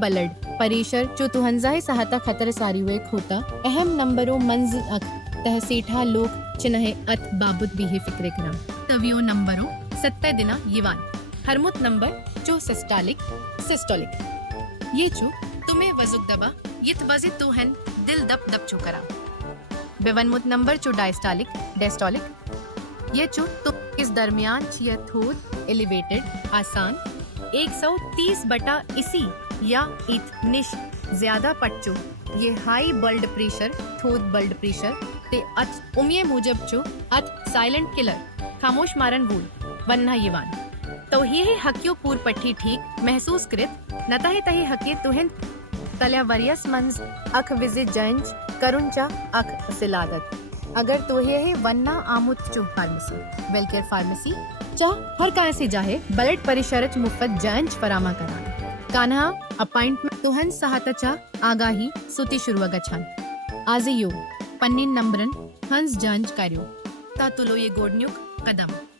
blood pressure जो तुहंजाही सहाता खतर सारी वेक होता अहम नंबरों मंज अख तहसीठा लोक चिन्हे अथ बाबुत बीहे फिक्रे करम तवियो नंबरों 7 दिना यिवान हरमुत नंबर जो सिस्टोलिक ये चो तुम्हें वजुक दबा यत वजित तुहन दिल दप दप चो करा बेवनमुत नंबर चो डेस्टोलिक ये चो तो इस दरमियान चिया थोद एलिवेटेड आसान 130 बटा इसी या इत निश ज्यादा पट्चो ये हाई ब्लड प्रेशर थोद ब्लड प्रेशर ते अथ उमिये मुजब चो अथ साइलेंट किलर खामोश मारन वूल वन्ना यिवान तो ये हकियो पूर पट्टी ठीक महसूस कृत नताहे तहे हके तुहिन तल्या वरियस मंज अख विजिट जंज करुंचा अख सिलादत अगर तोहे है वन्ना आमुत चो फार्मेसी वेलकेयर फार्मेसी चाह हर का से जाहे ब्लड परिशरच मुफ्त जांच फरामा करा कान्हा अपॉइंटमेंट तुहन सहातचा आगाही सुती शुरू गछान आज यो पन्नीन नंबरन हंस जांच कार्यो ता तुलो ये गोडन्युक कदम